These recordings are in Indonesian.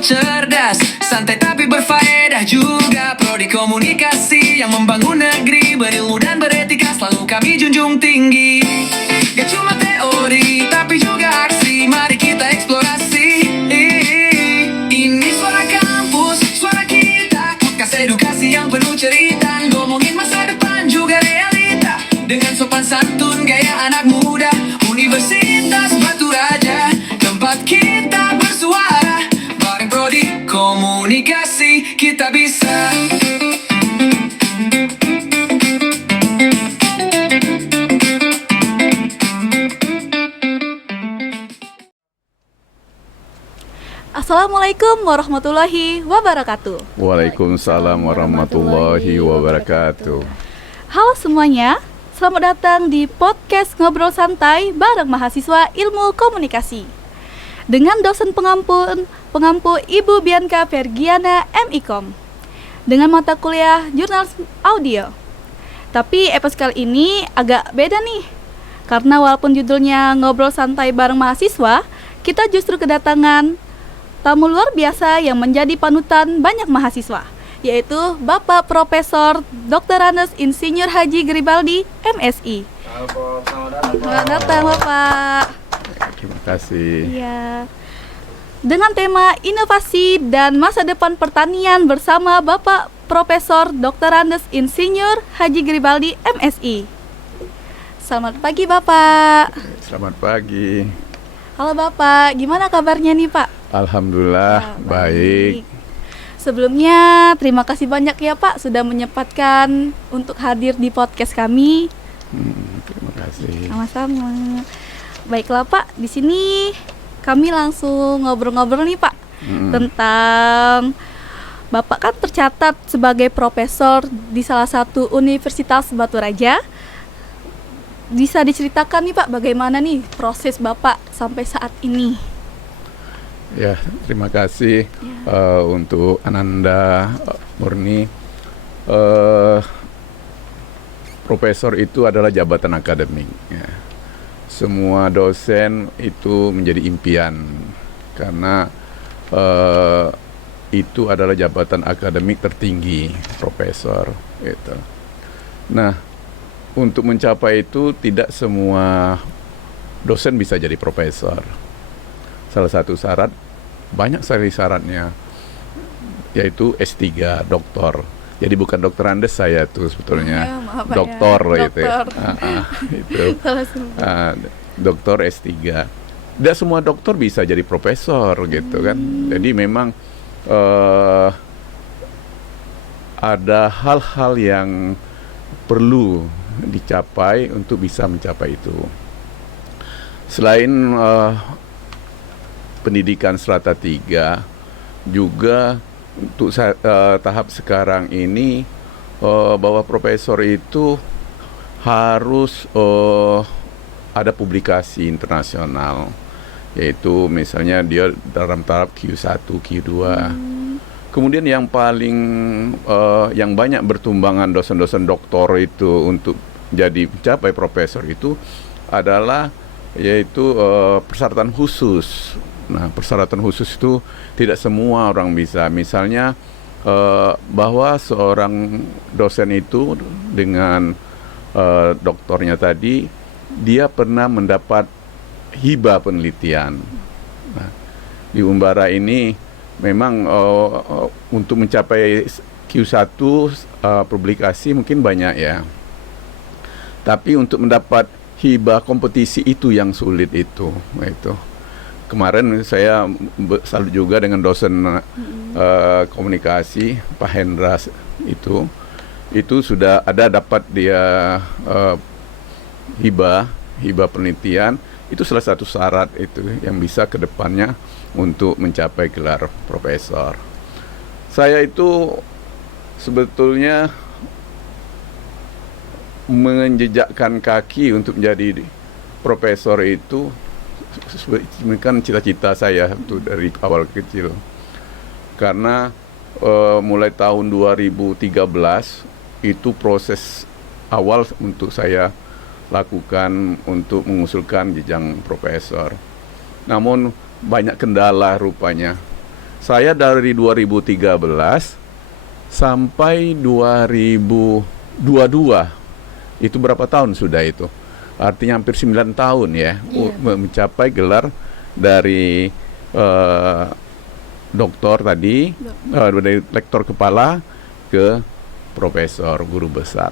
ngobrol cerdas, santai tapi berfaedah juga. Prodi komunikasi yang membangun negeri, berilmu dan beretika selalu kami junjung tinggi. Gak cuma teori tapi juga aksi, mari kita eksplorasi. Ini suara kampus, suara kita, podcast edukasi yang penuh cerita, ngomongin masa depan juga realita, dengan sopan santun gaya anak muda. Universitas Batu Raja, tempat kita bersuara, bareng prodi komunikasi kita bisa. Assalamualaikum warahmatullahi wabarakatuh. Waalaikumsalam warahmatullahi wabarakatuh. Halo semuanya, selamat datang di podcast Ngobrol Santai bareng mahasiswa Ilmu Komunikasi dengan dosen pengampu Ibu Bianca Fergiana MIKOM dengan mata kuliah Jurnalisme Audio. Tapi episode kali ini agak beda nih, karena walaupun judulnya Ngobrol Santai bareng mahasiswa, kita justru kedatangan tamu luar biasa yang menjadi panutan banyak mahasiswa, yaitu Bapak Profesor Dr. Andes Insinyur Haji Garibaldi, MSI. Selamat datang Bapak. Terima kasih. Iya. Dengan tema inovasi dan masa depan pertanian bersama Bapak Profesor Dr. Andes Insinyur Haji Garibaldi, MSI. Selamat pagi Bapak. Selamat pagi. Halo Bapak, gimana kabarnya nih Pak? Alhamdulillah baik. Sebelumnya terima kasih banyak ya Pak sudah menyempatkan untuk hadir di podcast kami. Terima kasih. Sama-sama. Baiklah Pak, di sini kami langsung ngobrol-ngobrol nih Pak tentang Bapak kan tercatat sebagai profesor di salah satu Universitas Batu Raja. Bisa diceritakan nih Pak bagaimana nih proses Bapak sampai saat ini? Ya, terima kasih untuk Ananda Murni. Profesor itu adalah jabatan akademik. Ya. Semua dosen itu menjadi impian karena itu adalah jabatan akademik tertinggi, profesor. Gitu. Nah, untuk mencapai itu tidak semua dosen bisa jadi profesor. Salah satu syarat, banyak sekali syaratnya, yaitu S3, doktor. Jadi bukan dokter Andes saya tuh sebetulnya, doktor ya. gitu. Itu doktor S3. Tidak semua dokter bisa jadi profesor gitu kan. Jadi memang ada hal-hal yang perlu dicapai untuk bisa mencapai itu. Selain pendidikan strata 3, juga untuk tahap sekarang ini bahwa profesor itu harus ada publikasi internasional, yaitu misalnya dia dalam tahap Q1, Q2. Kemudian yang paling yang banyak bertumbangan dosen-dosen doktor itu untuk jadi mencapai profesor itu adalah yaitu persyaratan khusus. Nah, persyaratan khusus itu tidak semua orang bisa. Misalnya bahwa seorang dosen itu dengan doktornya tadi, dia pernah mendapat hibah penelitian. Nah, di Umbara ini memang untuk mencapai Q1 publikasi mungkin banyak ya. Tapi untuk mendapat hibah kompetisi itu yang sulit itu. Kemarin saya salut juga dengan dosen komunikasi Pak Hendra itu sudah ada dapat dia hibah penelitian. Itu salah satu syarat itu yang bisa ke depannya untuk mencapai gelar profesor. Saya itu sebetulnya menjejakkan kaki untuk menjadi profesor itu kan cita-cita saya tuh dari awal kecil. Karena mulai tahun 2013 itu proses awal untuk saya lakukan untuk mengusulkan jenjang profesor. Namun banyak kendala rupanya. Saya dari 2013 sampai 2022, itu berapa tahun sudah itu? Artinya hampir 9 tahun ya, mencapai gelar dari doktor tadi, dari lektor kepala ke profesor, guru besar.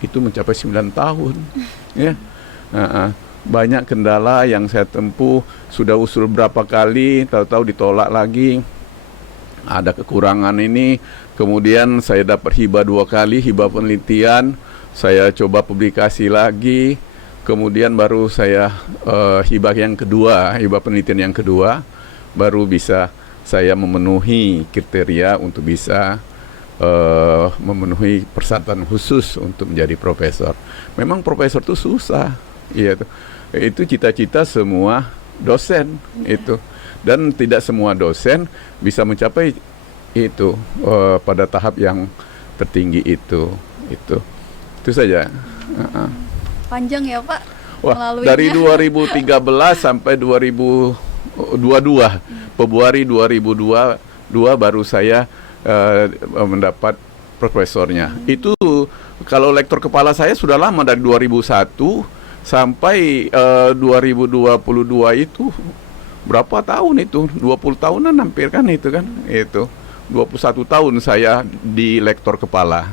Itu mencapai 9 tahun. Ya. Banyak kendala yang saya tempuh, sudah usul berapa kali, tahu-tahu ditolak lagi. Ada kekurangan ini, kemudian saya dapat hibah 2 kali, hibah penelitian, saya coba publikasi lagi, kemudian baru saya hibah yang kedua, hibah penelitian yang kedua, baru bisa saya memenuhi kriteria untuk bisa memenuhi persyaratan khusus untuk menjadi profesor. Memang profesor itu susah, itu cita-cita semua dosen itu. Dan tidak semua dosen bisa mencapai itu pada tahap yang tertinggi itu saja. Panjang ya Pak. Wah, dari 2013 sampai 2022, Februari 2022 baru saya mendapat profesornya. Itu kalau lektor kepala saya sudah lama, dari 2001 sampai 2022 itu. Berapa tahun itu? 20 tahunan hampir kan itu kan? Itu 21 tahun saya di lektor kepala.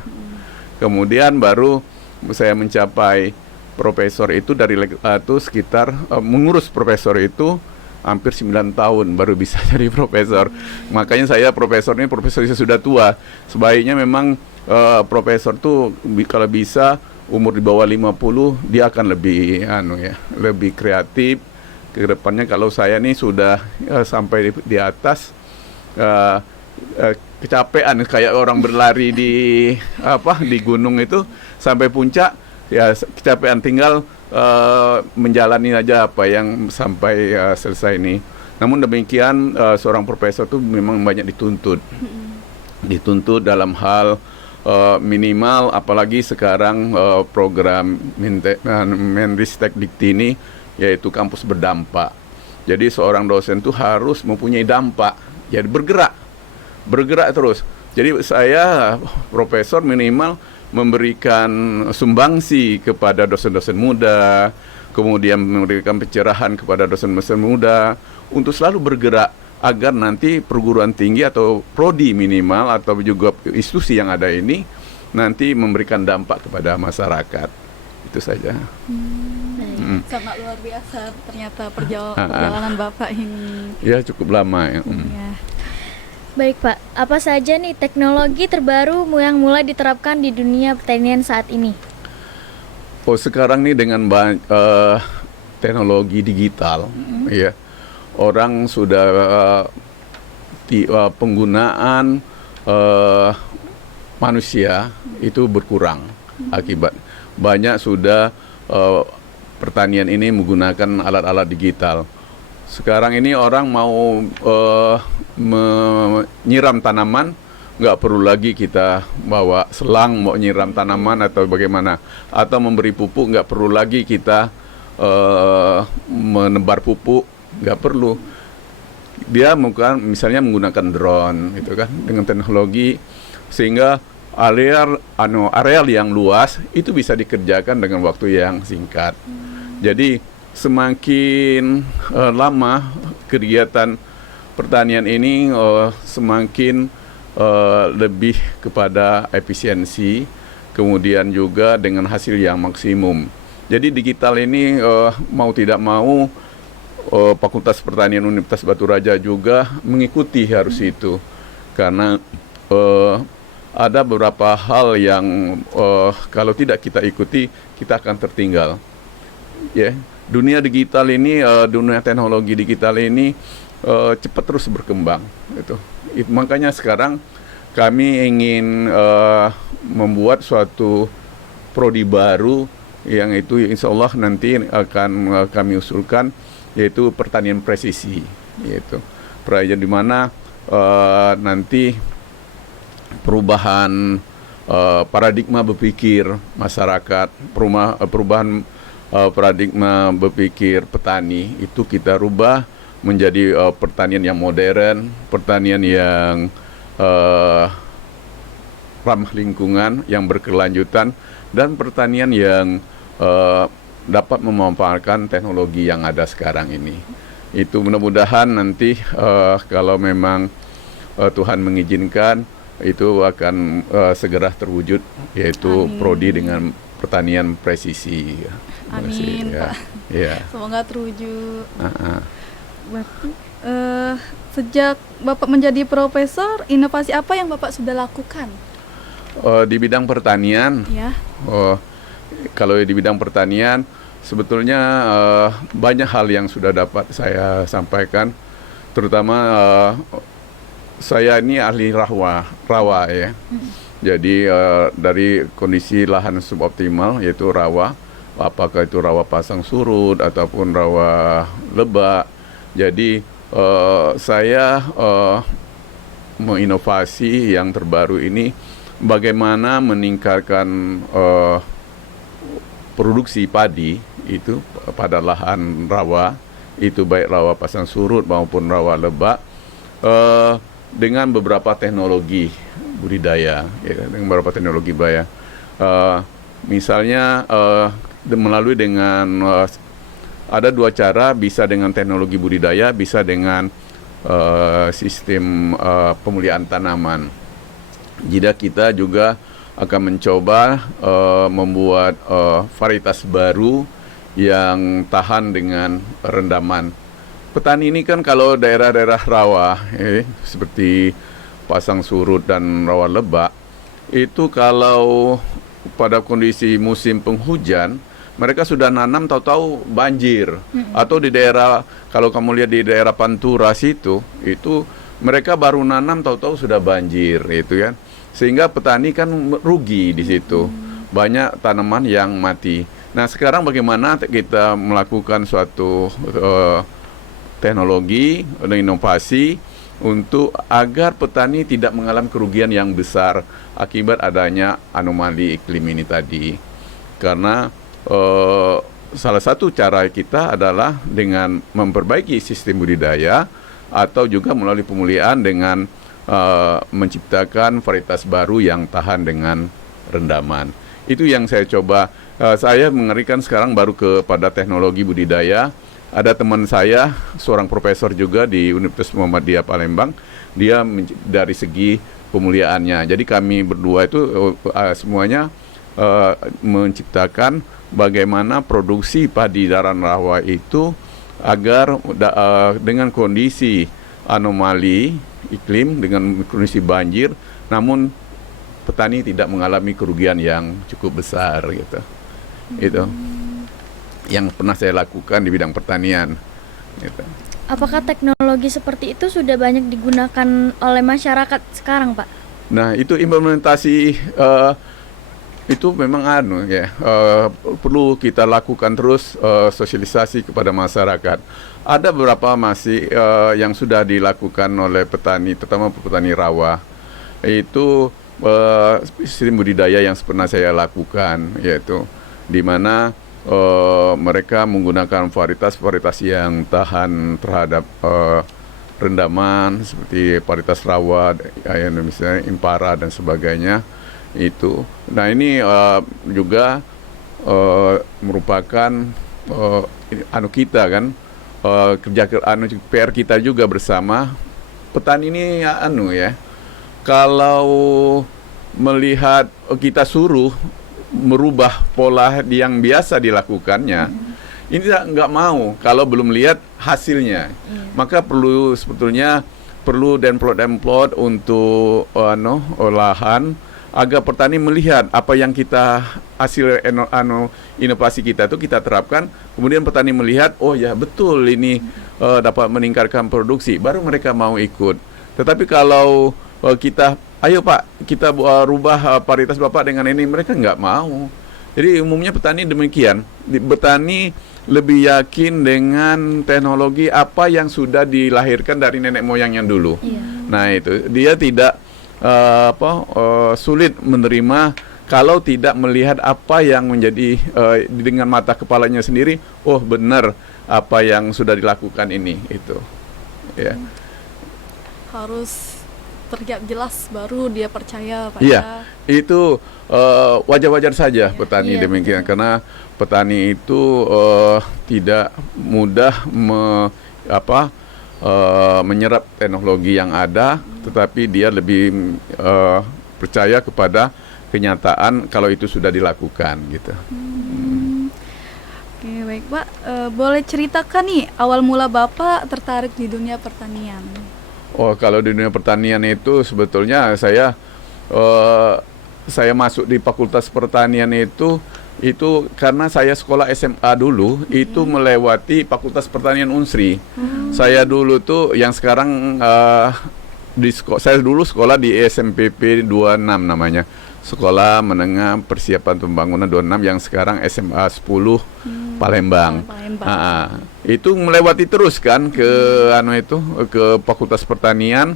Kemudian baru saya mencapai profesor itu dari itu sekitar mengurus profesor itu hampir 9 tahun baru bisa jadi profesor. Makanya saya profesor sudah tua. Sebaiknya memang profesor tuh kalau bisa umur di bawah 50 dia akan lebih lebih kreatif. Kedepannya kalau saya nih sudah sampai di atas kecapean kayak orang berlari di gunung itu sampai puncak ya, kecapean, tinggal menjalani aja apa yang sampai selesai ini. Namun demikian seorang profesor itu memang banyak dituntut dalam hal minimal, apalagi sekarang program Menristek Dikti ini, yaitu kampus berdampak. Jadi seorang dosen itu harus mempunyai dampak, jadi bergerak terus. Jadi saya profesor minimal memberikan sumbangsi kepada dosen-dosen muda, kemudian memberikan pencerahan kepada dosen-dosen muda untuk selalu bergerak agar nanti perguruan tinggi atau prodi minimal atau juga institusi yang ada ini nanti memberikan dampak kepada masyarakat. Itu saja. Sangat luar biasa ternyata perjalanan Bapak ini. Ya, cukup lama ya. Ya. Baik Pak, apa saja nih teknologi terbaru yang mulai diterapkan di dunia pertanian saat ini? Sekarang nih dengan teknologi digital, ya, orang sudah penggunaan manusia itu berkurang akibat banyak sudah pertanian ini menggunakan alat-alat digital. Sekarang ini orang mau menyiram tanaman, nggak perlu lagi kita bawa selang mau nyiram tanaman atau bagaimana, atau memberi pupuk nggak perlu lagi kita menebar pupuk, nggak perlu. Dia misalnya menggunakan drone, itu kan, dengan teknologi sehingga areal yang luas itu bisa dikerjakan dengan waktu yang singkat. Jadi semakin lama kegiatan pertanian ini semakin lebih kepada efisiensi, kemudian juga dengan hasil yang maksimum. Jadi digital ini mau tidak mau Fakultas Pertanian Universitas Batu Raja juga mengikuti harus itu, karena ada beberapa hal yang kalau tidak kita ikuti kita akan tertinggal. Dunia digital ini, dunia teknologi digital ini cepat terus berkembang. Makanya sekarang kami ingin membuat suatu prodi baru yang itu insya Allah nanti akan kami usulkan, yaitu pertanian presisi, yaitu perayaan di mana nanti perubahan paradigma berpikir masyarakat, perubahan paradigma berpikir petani itu kita rubah menjadi pertanian yang modern, pertanian yang ramah lingkungan, yang berkelanjutan, dan pertanian yang dapat memanfaatkan teknologi yang ada sekarang ini. Itu mudah-mudahan nanti kalau memang Tuhan mengizinkan, itu akan segera terwujud, yaitu Amin. prodi dengan pertanian presisi. Terima kasih, Amin, ya. Pak. Ya. Semoga terwujud. Ah. Berarti sejak Bapak menjadi profesor, inovasi apa yang Bapak sudah lakukan? Di bidang pertanian, Ya. kalau di bidang pertanian sebetulnya banyak hal yang sudah dapat saya sampaikan, terutama saya ini ahli rawa ya. Jadi dari kondisi lahan suboptimal, yaitu rawa, apakah itu rawa pasang surut ataupun rawa lebak. Jadi saya menginovasi yang terbaru ini, bagaimana meningkatkan produksi padi itu pada lahan rawa, itu baik rawa pasang surut maupun rawa lebak, dengan beberapa teknologi budidaya, ya, dengan beberapa teknologi budidaya. Misalnya melalui dengan ada dua cara, bisa dengan teknologi budidaya, bisa dengan sistem pemulihan tanaman. Jadi kita juga akan mencoba membuat varietas baru yang tahan dengan rendaman. Petani ini kan kalau daerah-daerah rawa, seperti pasang surut dan rawa lebak, itu kalau pada kondisi musim penghujan, mereka sudah nanam tahu-tahu banjir. Atau di daerah, kalau kamu lihat di daerah Pantura situ, itu mereka baru nanam tahu-tahu sudah banjir, itu kan. Sehingga petani kan rugi di situ. Banyak tanaman yang mati. Nah, sekarang bagaimana kita melakukan suatu teknologi dan inovasi untuk agar petani tidak mengalami kerugian yang besar akibat adanya anomali iklim ini tadi. Karena salah satu cara kita adalah dengan memperbaiki sistem budidaya atau juga melalui pemulihan dengan menciptakan varietas baru yang tahan dengan rendaman. Itu yang saya coba. Saya mengerikan sekarang baru kepada teknologi budidaya. Ada teman saya, seorang profesor juga di Universitas Muhammadiyah Palembang, dia dari segi pemuliaannya. Jadi kami berdua itu semuanya menciptakan bagaimana produksi padi daran rawa itu agar dengan kondisi anomali iklim, dengan kondisi banjir, namun petani tidak mengalami kerugian yang cukup besar gitu. Itu yang pernah saya lakukan di bidang pertanian gitu. Apakah teknologi seperti itu sudah banyak digunakan oleh masyarakat sekarang, Pak? Nah, itu implementasi itu memang perlu kita lakukan terus sosialisasi kepada masyarakat. Ada beberapa masih yang sudah dilakukan oleh petani, terutama petani rawa. Itu sistem budidaya yang pernah saya lakukan, yaitu di mana mereka menggunakan varietas-varietas yang tahan terhadap rendaman seperti varietas rawa, misalnya impara dan sebagainya itu. Nah, ini juga merupakan kita kan PR kita juga bersama petani ini kalau melihat kita suruh merubah pola yang biasa dilakukannya, ini nggak mau kalau belum lihat hasilnya. Maka sebetulnya perlu demplot untuk olahan agar petani melihat apa yang kita hasil inovasi kita itu kita terapkan, kemudian petani melihat oh ya betul ini dapat meningkatkan produksi, baru mereka mau ikut. Tetapi kalau kita ayo Pak, kita rubah varietas Bapak dengan ini, mereka nggak mau. Jadi umumnya petani demikian. Petani lebih yakin dengan teknologi apa yang sudah dilahirkan dari nenek moyangnya dulu. Nah itu, dia tidak sulit menerima kalau tidak melihat apa yang menjadi dengan mata kepalanya sendiri. Oh benar apa yang sudah dilakukan ini itu. ya. Harus terlihat jelas baru dia percaya pada. Iya, itu wajar-wajar saja petani Iya, demikian, karena petani itu tidak mudah menyerap teknologi yang ada, tetapi dia lebih percaya kepada kenyataan kalau itu sudah dilakukan gitu. Oke, baik Pak. Boleh ceritakan nih awal mula Bapak tertarik di dunia pertanian? Oh, kalau di dunia pertanian itu sebetulnya saya masuk di Fakultas Pertanian itu karena saya sekolah SMA dulu itu melewati Fakultas Pertanian Unsri. Saya dulu tuh yang sekarang saya dulu sekolah di SMPP 26 namanya. Sekolah Menengah Persiapan Pembangunan 26 yang sekarang SMA 10 Palembang. Palembang. Itu melewati terus kan ke ke Fakultas Pertanian.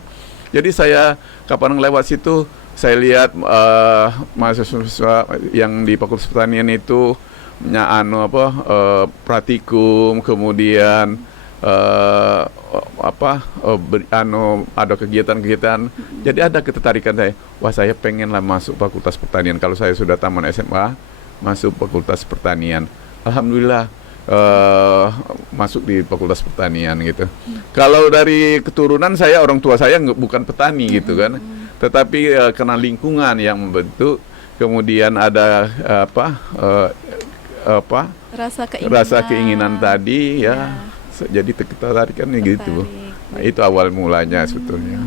Jadi saya kapan lewat situ saya lihat mahasiswa yang di Fakultas Pertanian itu praktikum, kemudian ada kegiatan-kegiatan. Jadi ada ketertarikan saya. Wah, saya pengenlah masuk Fakultas Pertanian. Kalau saya sudah tamat SMA, masuk Fakultas Pertanian. Alhamdulillah masuk di Fakultas Pertanian gitu. Kalau dari keturunan saya, orang tua saya bukan petani gitu kan. Tetapi karena lingkungan yang membentuk, kemudian ada rasa keinginan tadi ya. Jadi ketertarikannya gitu. Nah, itu awal mulanya sebetulnya.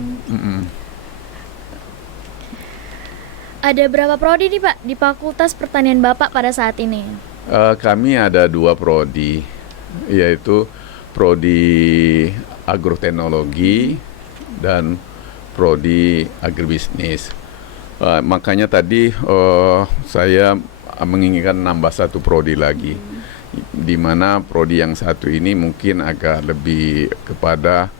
Ada berapa prodi nih Pak di Fakultas Pertanian Bapak pada saat ini? Kami ada 2 prodi, yaitu prodi agroteknologi dan prodi agribisnis. Makanya tadi saya menginginkan nambah 1 prodi lagi, di mana prodi yang satu ini mungkin agak lebih kepada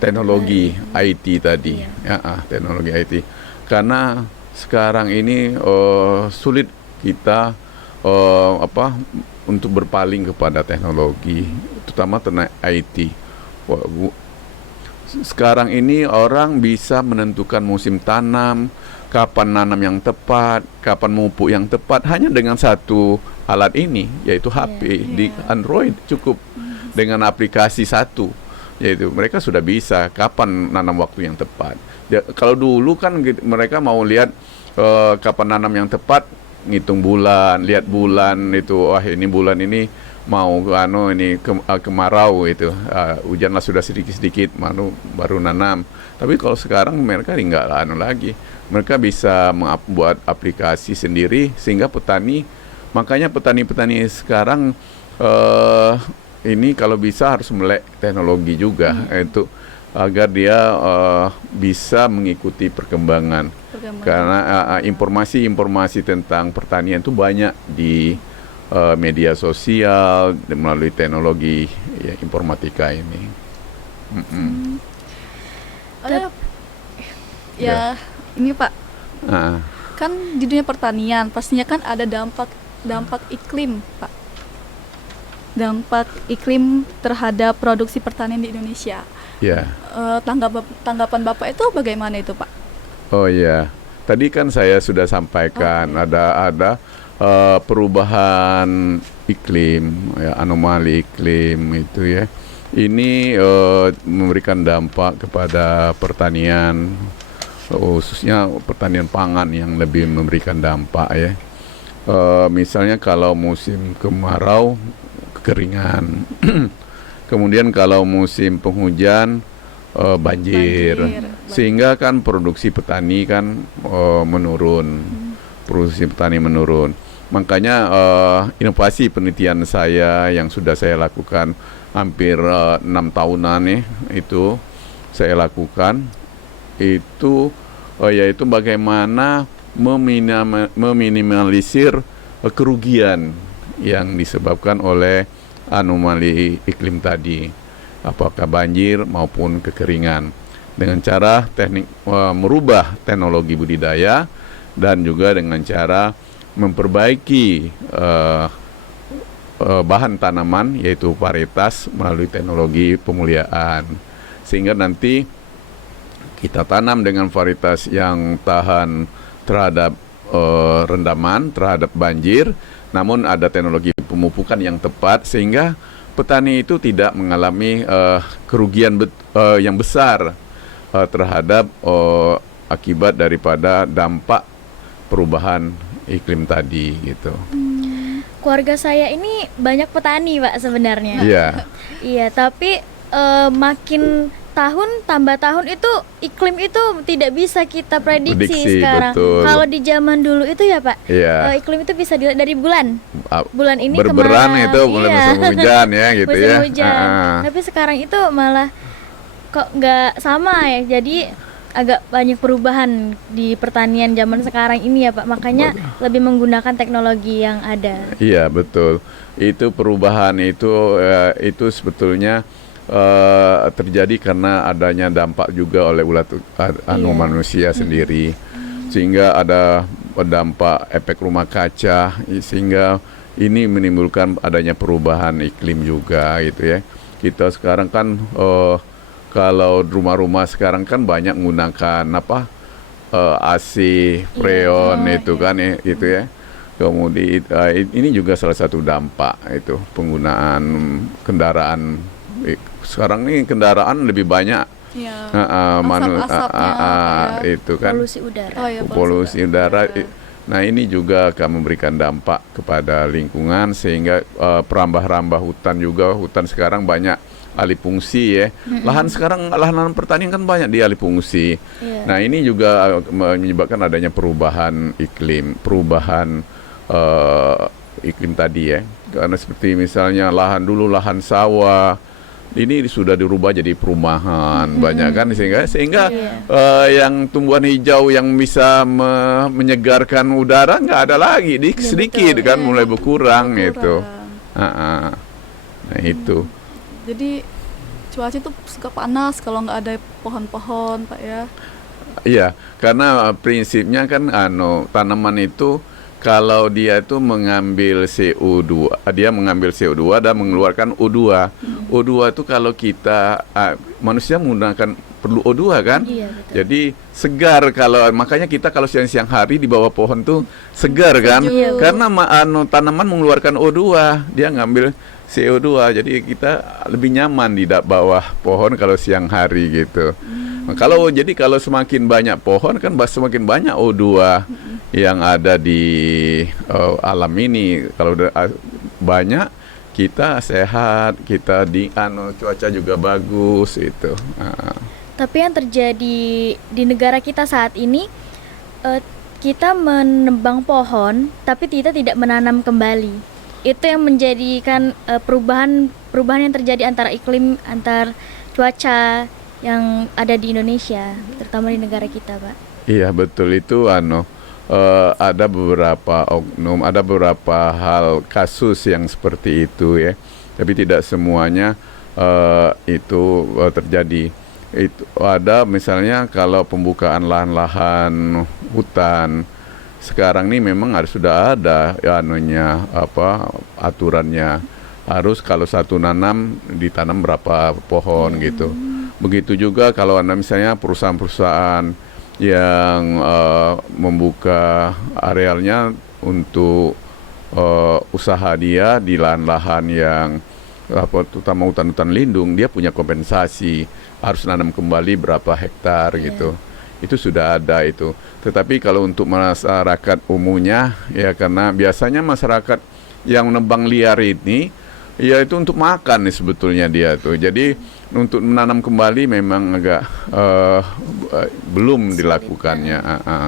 teknologi IT tadi, teknologi IT, karena sekarang ini sulit kita untuk berpaling kepada teknologi, terutama tentang IT. Sekarang ini orang bisa menentukan musim tanam, kapan nanam yang tepat, kapan memupuk yang tepat hanya dengan satu alat ini, yaitu HP di Android. Cukup dengan aplikasi satu, yaitu mereka sudah bisa kapan nanam waktu yang tepat. Kalau dulu kan mereka mau lihat kapan nanam yang tepat, ngitung bulan, lihat bulan itu, ini bulan ini mau kemarau itu, hujanlah sudah sedikit-sedikit baru nanam. Tapi kalau sekarang mereka nggak lagi, mereka bisa membuat aplikasi sendiri sehingga makanya petani sekarang ini kalau bisa harus melek teknologi juga itu agar dia bisa mengikuti perkembangan. Karena informasi tentang pertanian itu banyak di media sosial melalui teknologi informatika ini. Ini Pak, kan di dunia pertanian pastinya kan ada dampak iklim, Pak. Dampak iklim terhadap produksi pertanian di Indonesia. Ya. Tanggapan Bapak itu bagaimana itu, Pak? Oh ya, tadi kan saya sudah sampaikan ada perubahan iklim, ya, anomali iklim itu ya. Ini memberikan dampak kepada pertanian, khususnya pertanian pangan yang lebih memberikan dampak ya. Misalnya kalau musim kemarau, kekeringan. Kemudian kalau musim penghujan, banjir. Sehingga kan produksi petani kan menurun. Produksi petani menurun. Makanya inovasi penelitian saya yang sudah saya lakukan hampir 6 tahunan itu saya lakukan itu yaitu bagaimana meminimalisir kerugian yang disebabkan oleh anomali iklim tadi, apakah banjir maupun kekeringan, dengan cara merubah teknologi budidaya dan juga dengan cara memperbaiki bahan tanaman yaitu varietas melalui teknologi pemuliaan, sehingga nanti kita tanam dengan varietas yang tahan terhadap rendaman, terhadap banjir, namun ada teknologi pemupukan yang tepat sehingga petani itu tidak mengalami kerugian yang besar terhadap akibat daripada dampak perubahan iklim tadi gitu. Keluarga saya ini banyak petani, Pak, sebenarnya. Iya. Iya, tapi makin tahun tambah tahun itu iklim itu tidak bisa kita prediksi sekarang. Betul. Kalau di zaman dulu itu ya, Pak, Iya. iklim itu bisa dilihat dari bulan. Bulan ini berberan kemana? itu mulai Iya. musim hujan ya gitu Musim ya. hujan. Tapi sekarang itu malah kok nggak sama ya. Jadi agak banyak perubahan di pertanian zaman sekarang ini ya, Pak. Makanya lebih menggunakan teknologi yang ada. Iya, betul. Itu perubahan itu sebetulnya terjadi karena adanya dampak juga oleh manusia sendiri, sehingga ada dampak efek rumah kaca, sehingga ini menimbulkan adanya perubahan iklim juga gitu ya. Kita sekarang kan kalau rumah-rumah sekarang kan banyak menggunakan AC freon itu kan itu ya. Kemudian ini juga salah satu dampak itu penggunaan kendaraan. Sekarang ini kendaraan lebih banyak. Iya. Asap-asapnya itu kan Polusi udara. Oh, iya, polusi udara. Nah, ini juga akan memberikan dampak kepada lingkungan sehingga perambah-rambah hutan juga. Hutan sekarang banyak alih fungsi ya. Lahan sekarang lahan pertanian kan banyak dialih fungsi. Iya. Nah, ini juga menyebabkan adanya perubahan iklim, iklim tadi ya. Karena seperti misalnya lahan sawah ini sudah dirubah jadi perumahan banyak kan, sehingga yang tumbuhan hijau yang bisa menyegarkan udara nggak ada lagi, sedikit kan mulai berkurang itu. Nah itu. Jadi cuaca itu suka panas kalau nggak ada pohon-pohon, Pak ya. Iya, karena prinsipnya kan tanaman itu kalau dia itu mengambil CO2, dia mengambil CO2 dan mengeluarkan O2. O2 itu kalau kita manusia menggunakan perlu O2 kan? Iya, betul. Jadi segar, makanya kita kalau siang-siang hari di bawah pohon tuh segar kan? Sejuk. Karena tanaman mengeluarkan O2, dia ngambil CO2. Jadi kita lebih nyaman di bawah pohon kalau siang hari gitu. Kalau semakin banyak pohon kan semakin banyak O2 yang ada di alam ini. Kalau banyak, kita sehat, kita cuaca juga bagus itu. Tapi yang terjadi di negara kita saat ini, kita menebang pohon, tapi kita tidak menanam kembali. Itu yang menjadikan perubahan yang terjadi antara cuaca yang ada di Indonesia, terutama di negara kita, Pak. Iya, betul itu ada beberapa oknum, ada beberapa hal kasus yang seperti itu ya. Tapi tidak semuanya itu terjadi. Itu ada misalnya kalau pembukaan lahan-lahan hutan sekarang ini memang sudah ada aturannya, harus kalau satu nanam ditanam berapa pohon gitu. Begitu juga kalau Anda misalnya perusahaan-perusahaan yang membuka arealnya untuk usaha dia di lahan-lahan yang terutama hutan-hutan lindung, dia punya kompensasi, harus nanam kembali berapa hektar gitu. Itu sudah ada itu. Tetapi kalau untuk masyarakat umumnya ya, karena biasanya masyarakat yang nebang liar ini ya itu untuk makan nih sebetulnya dia tuh. Jadi untuk menanam kembali memang agak belum dilakukannya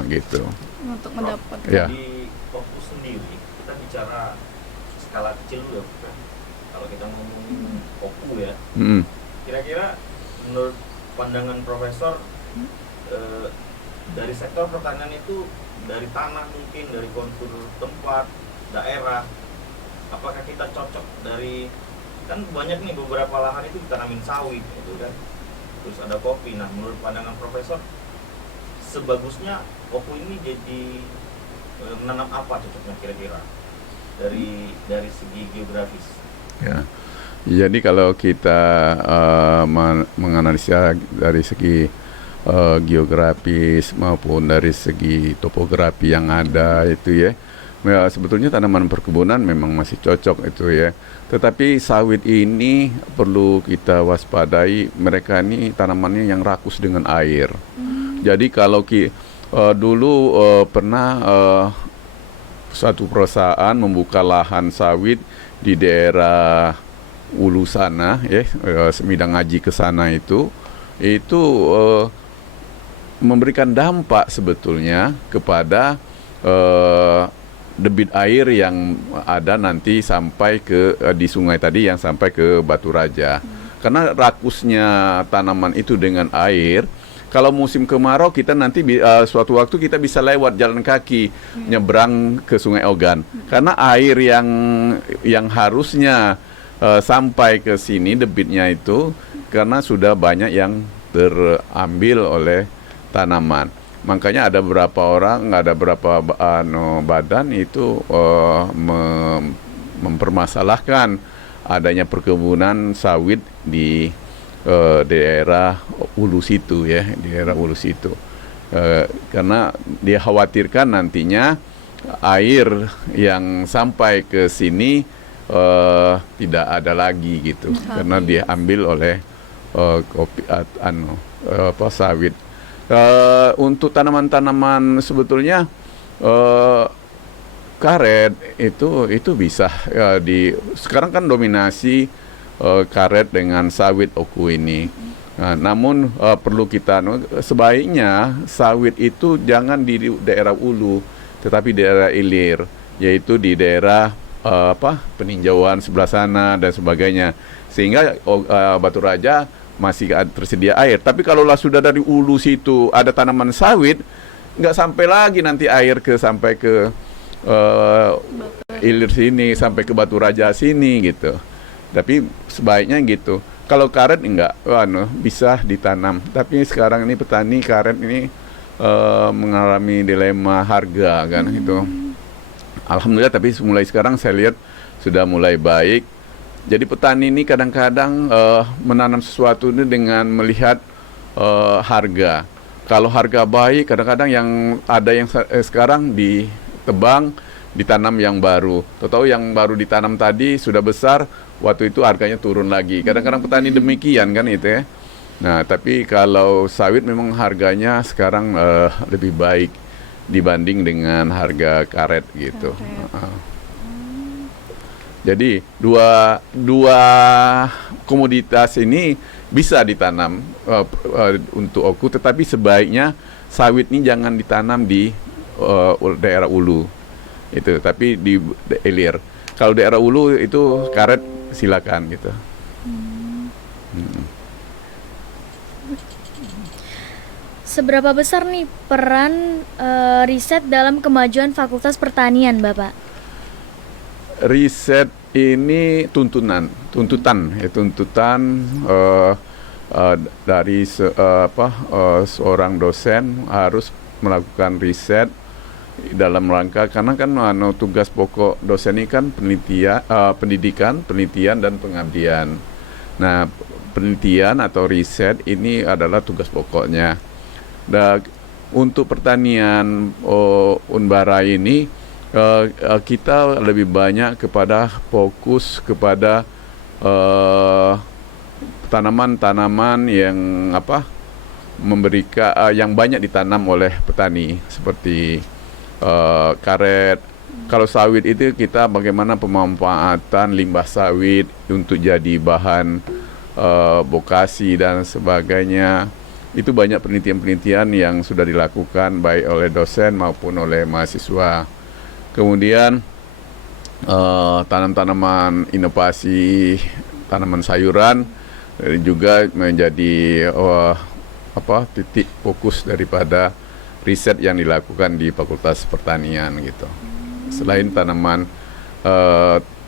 gitu. Untuk mendapatkan. Ya. Di fokus sendiri kita bicara skala kecil dulu ya. Kalau kita ngomongin fokus ya, kira-kira menurut pandangan Profesor, dari sektor pertanian itu, dari tanah mungkin, dari kontur tempat, daerah, apakah kita cocok dari, kan banyak nih beberapa lahan itu ditanamin sawit gitu kan, terus ada kopi. Nah, menurut pandangan Profesor, sebagusnya kopi ini jadi menanam apa cocoknya kira-kira? dari segi geografis. Ya. Jadi kalau kita menganalisa dari segi geografis maupun dari segi topografi yang ada itu ya, sebetulnya tanaman perkebunan memang masih cocok itu ya. Tetapi sawit ini perlu kita waspadai, mereka ini tanamannya yang rakus dengan air. Jadi kalau dulu pernah suatu perusahaan membuka lahan sawit di daerah Ulu sana ya, Semidang Aji ke sana itu memberikan dampak sebetulnya kepada debit air yang ada nanti sampai ke di sungai tadi yang sampai ke Batu Raja. Karena rakusnya tanaman itu dengan air, kalau musim kemarau kita nanti suatu waktu kita bisa lewat jalan kaki nyebrang ke Sungai Ogan. Karena air yang harusnya sampai ke sini debitnya itu karena sudah banyak yang terambil oleh tanaman. Makanya ada beberapa badan itu mempermasalahkan adanya perkebunan sawit di daerah Ulu situ ya, daerah Ulu situ. Karena dia khawatirkan nantinya air yang sampai ke sini tidak ada lagi gitu, karena dia ambil oleh sawit. Untuk tanaman-tanaman sebetulnya karet itu bisa sekarang kan dominasi karet dengan sawit oku ini. Nah, namun perlu kita sebaiknya sawit itu jangan di daerah Ulu, tetapi di daerah Ilir, yaitu di daerah peninjauan sebelah sana dan sebagainya, sehingga Batu Raja masih tersedia air. Tapi kalau sudah dari Ulu situ ada tanaman sawit, nggak sampai lagi nanti air sampai ke Ilir sini, sampai ke Batu Raja sini gitu. Tapi sebaiknya gitu. Kalau karet enggak, bisa ditanam. Tapi sekarang ini petani karet ini mengalami dilema harga kan itu. Alhamdulillah, tapi mulai sekarang saya lihat sudah mulai baik. Jadi petani ini kadang-kadang menanam sesuatu ini dengan melihat harga. Kalau harga baik, kadang-kadang yang ada yang sekarang ditebang, ditanam yang baru. Tahu yang baru ditanam tadi sudah besar, waktu itu harganya turun lagi. Kadang-kadang petani demikian kan itu ya. Nah, tapi kalau sawit memang harganya sekarang lebih baik dibanding dengan harga karet gitu. Jadi dua komoditas ini bisa ditanam untuk oku, tetapi sebaiknya sawit ini jangan ditanam di daerah Ulu itu, tapi di Ilir. Kalau daerah Ulu itu karet silakan gitu. Seberapa besar nih peran riset dalam kemajuan Fakultas Pertanian, Bapak? Riset ini tuntutan dari seorang dosen harus melakukan riset dalam rangka, karena kan tugas pokok dosen ini kan pendidikan, penelitian dan pengabdian. Nah, penelitian atau riset ini adalah tugas pokoknya. Dan untuk pertanian Unbara ini kita lebih banyak fokus kepada tanaman-tanaman yang memberikan yang banyak ditanam oleh petani seperti karet. Kalau sawit itu kita bagaimana pemanfaatan limbah sawit untuk jadi bahan bokasi dan sebagainya. Itu banyak penelitian-penelitian yang sudah dilakukan baik oleh dosen maupun oleh mahasiswa. Kemudian tanam-tanaman inovasi, tanaman sayuran juga menjadi titik fokus daripada riset yang dilakukan di Fakultas Pertanian gitu. Selain tanaman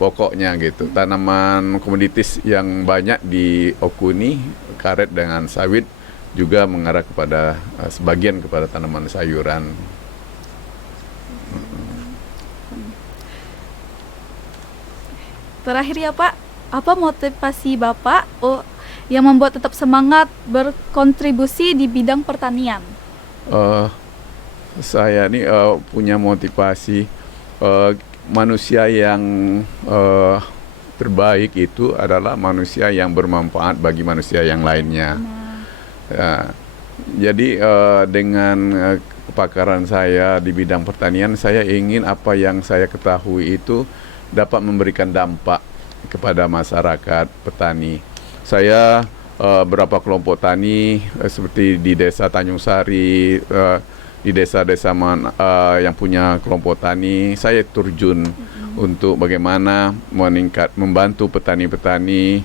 pokoknya gitu, tanaman komoditis yang banyak di oku ini, karet dengan sawit, juga mengarah kepada sebagian kepada tanaman sayuran. terakhir ya Pak, apa motivasi Bapak yang membuat tetap semangat berkontribusi di bidang pertanian? Saya ini punya motivasi, manusia yang terbaik itu adalah manusia yang bermanfaat bagi manusia yang lainnya. Ya, jadi dengan kepakaran saya di bidang pertanian, saya ingin apa yang saya ketahui itu dapat memberikan dampak kepada masyarakat petani. Saya berapa kelompok tani seperti di desa Tanjung Sari, di desa-desa yang punya kelompok tani, saya terjun untuk bagaimana membantu petani-petani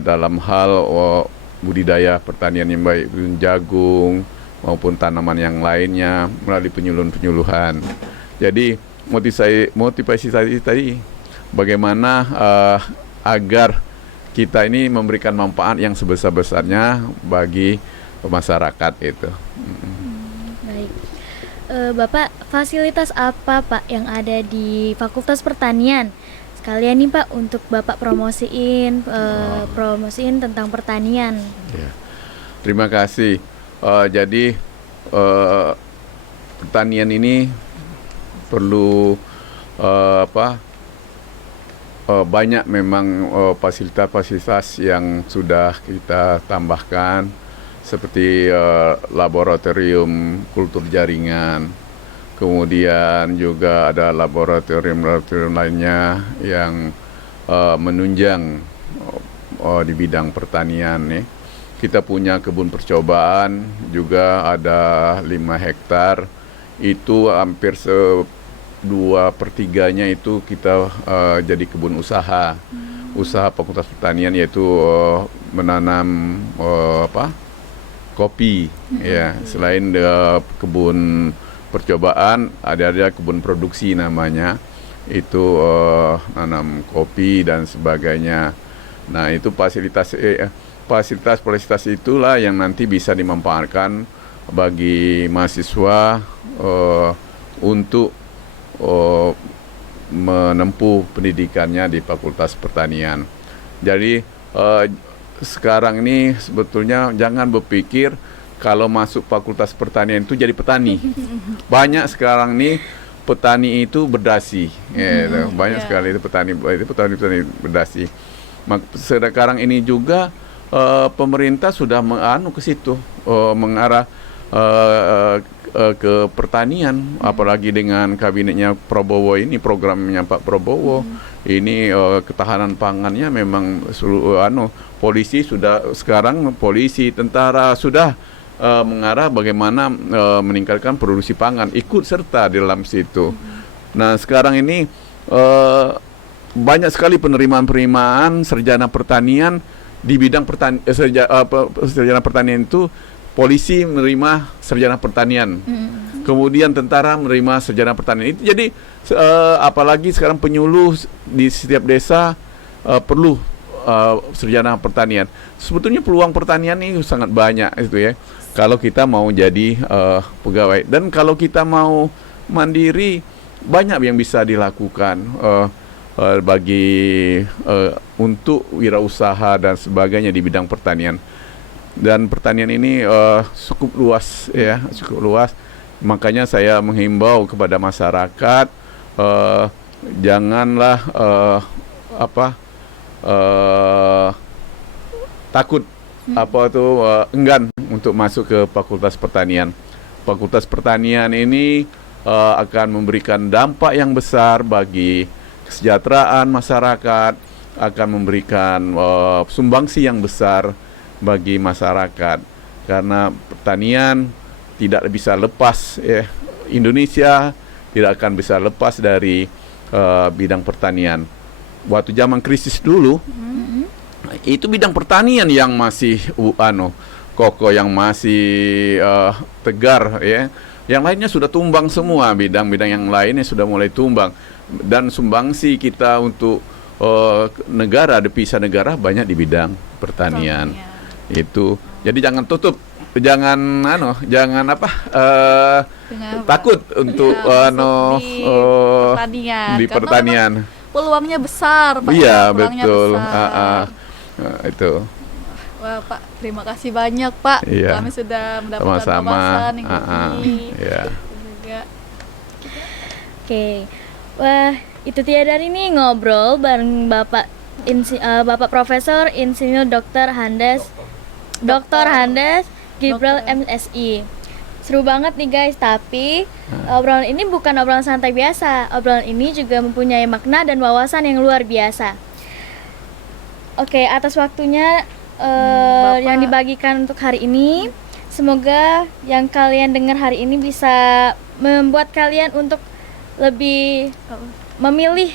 dalam hal budidaya pertanian yang baik, jagung maupun tanaman yang lainnya melalui penyuluhan-penyuluhan. Jadi motivasi saya tadi bagaimana agar kita ini memberikan manfaat yang sebesar-besarnya bagi masyarakat itu. Baik. Bapak, fasilitas apa Pak yang ada di Fakultas Pertanian? Sekalian nih Pak untuk Bapak promosiin tentang pertanian. Ya. Terima kasih. Jadi pertanian ini perlu banyak memang fasilitas-fasilitas yang sudah kita tambahkan seperti laboratorium kultur jaringan. Kemudian juga ada laboratorium lainnya yang menunjang di bidang pertanian nih. Kita punya kebun percobaan juga ada 5 hektar. Itu hampir 2/3-nya itu kita jadi kebun usaha. Usaha Fakultas Pertanian yaitu menanam kopi ya. Selain kebun percobaan ada kebun produksi namanya, itu nanam kopi dan sebagainya. Nah itu fasilitas itulah yang nanti bisa dimanfaatkan bagi mahasiswa untuk menempuh pendidikannya di Fakultas Pertanian. Jadi sekarang ini sebetulnya jangan berpikir kalau masuk Fakultas Pertanian itu jadi petani. Banyak sekarang nih petani itu berdasi, banyak sekali itu petani berdasi. Sekarang ini juga pemerintah sudah ke situ, mengarah ke pertanian, apalagi dengan kabinetnya Prabowo ini, programnya Pak Prabowo. Ini ketahanan pangannya memang polisi sudah sekarang tentara sudah mengarah bagaimana meningkatkan produksi pangan, ikut serta di dalam situ. Nah sekarang ini banyak sekali penerimaan sarjana pertanian di bidang sarjana pertanian itu. Polisi menerima sarjana pertanian, kemudian tentara menerima sarjana pertanian. Itu jadi apalagi sekarang penyuluh di setiap desa perlu sarjana pertanian. Sebetulnya peluang pertanian ini sangat banyak itu ya. Kalau kita mau jadi pegawai, dan kalau kita mau mandiri, banyak yang bisa dilakukan untuk wirausaha dan sebagainya di bidang pertanian. Dan pertanian ini cukup luas ya, cukup luas. Makanya saya menghimbau kepada masyarakat janganlah takut enggan untuk masuk ke Fakultas Pertanian. Fakultas Pertanian ini akan memberikan dampak yang besar bagi kesejahteraan masyarakat, akan memberikan sumbangsi yang besar bagi masyarakat, karena pertanian tidak bisa lepas ya. Indonesia tidak akan bisa lepas dari bidang pertanian. Waktu zaman krisis dulu itu bidang pertanian yang masih kokoh, yang masih tegar ya. Yang lainnya sudah tumbang semua, bidang-bidang yang lainnya sudah mulai tumbang, dan sumbangsi kita untuk negara, devisa negara banyak di bidang pertanian. Itu jadi jangan tutup, jangan takut untuk di pertanian. di pertanian. peluangnya besar, Pak. Iya, Peluangnya betul. besar. Itu. Wah, Pak, terima kasih banyak, Pak. Iya. Kami sudah mendapatkan Sama-sama. wawasan yang ini. Iya. Juga. Oke. Wah, itu dia dari nih ngobrol bareng Bapak Profesor Insinyur Dr. Handes Gibril MSI. Seru banget nih guys, tapi obrolan ini bukan obrolan santai biasa. Obrolan ini juga mempunyai makna dan wawasan yang luar biasa. Oke, atas waktunya yang dibagikan untuk hari ini. Semoga yang kalian dengar hari ini bisa membuat kalian untuk lebih memilih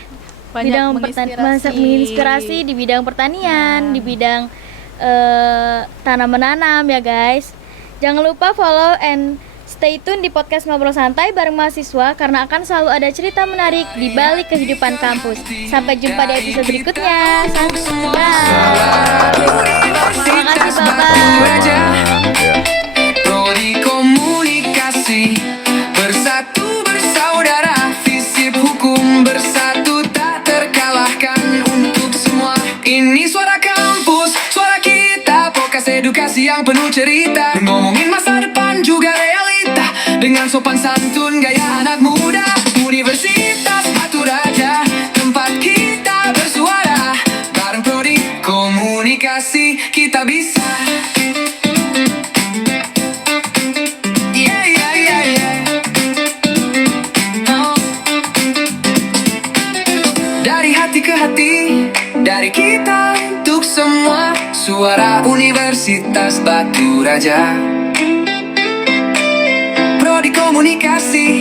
Banyak menginspirasi di bidang pertanian, di bidang tanam menanam ya guys. Jangan lupa follow and stay tune di podcast Ngobrol Santai bareng mahasiswa karena akan selalu ada cerita menarik di balik kehidupan kampus. Sampai jumpa di episode berikutnya. Sampai jumpa. Terima kasih Bapak. Ya. Prodi komunikasi bersatu bersaudara, visip hukum bersatu tak terkalahkan untuk semua. Ini suara kampus, suara kita, podcast edukasi yang penuh cerita, ngomongin masa depan juga realita dengan sopan santun gaya anak muda. Universitas Batu Raja, tempat kita bersuara, bareng prodi komunikasi kita bisa. Yeah, yeah, yeah, yeah. Oh. Dari hati ke hati, dari kita untuk semua, suara Universitas Batu Raja, prodi komunikasi